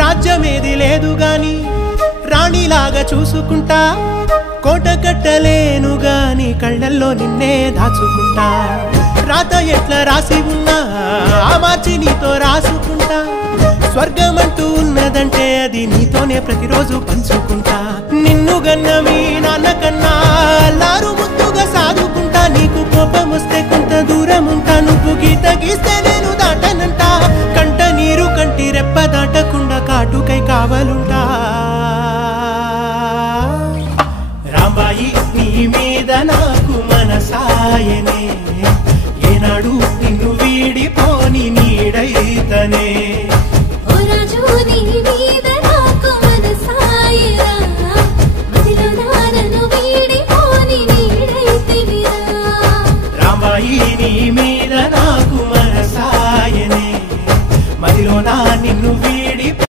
రాజ్యమేది లేదు గాని రాణిలాగా చూసుకుంటా కోట కట్టలేను గాని కళ్ళల్లో నిన్నే దాచుకుంటా రాత ఎట్లా రాసి ఉన్నా ఆ మార్చి నీతో రాసుకుంటా స్వర్గమంటూ ఉన్నదంటే అది నీతోనే ప్రతిరోజు పంచుకుంటా నిన్ను గన్న మీ నాన్న కన్నా అల్లారు ముద్దుగా సాదుకుంటా నీకు కోపం వస్తే కొంత దూరం ఉంటా నువ్వు గీత గీస్తే నేను దాటనంటా కంట నీరు కంటి రెప్ప దాటకుండా కాటుకై కావలుంటా రాంబాయి నీ మీద నాకు మనసాయనే ఏనాడు నిన్ను వీడిపోని నీడైతనే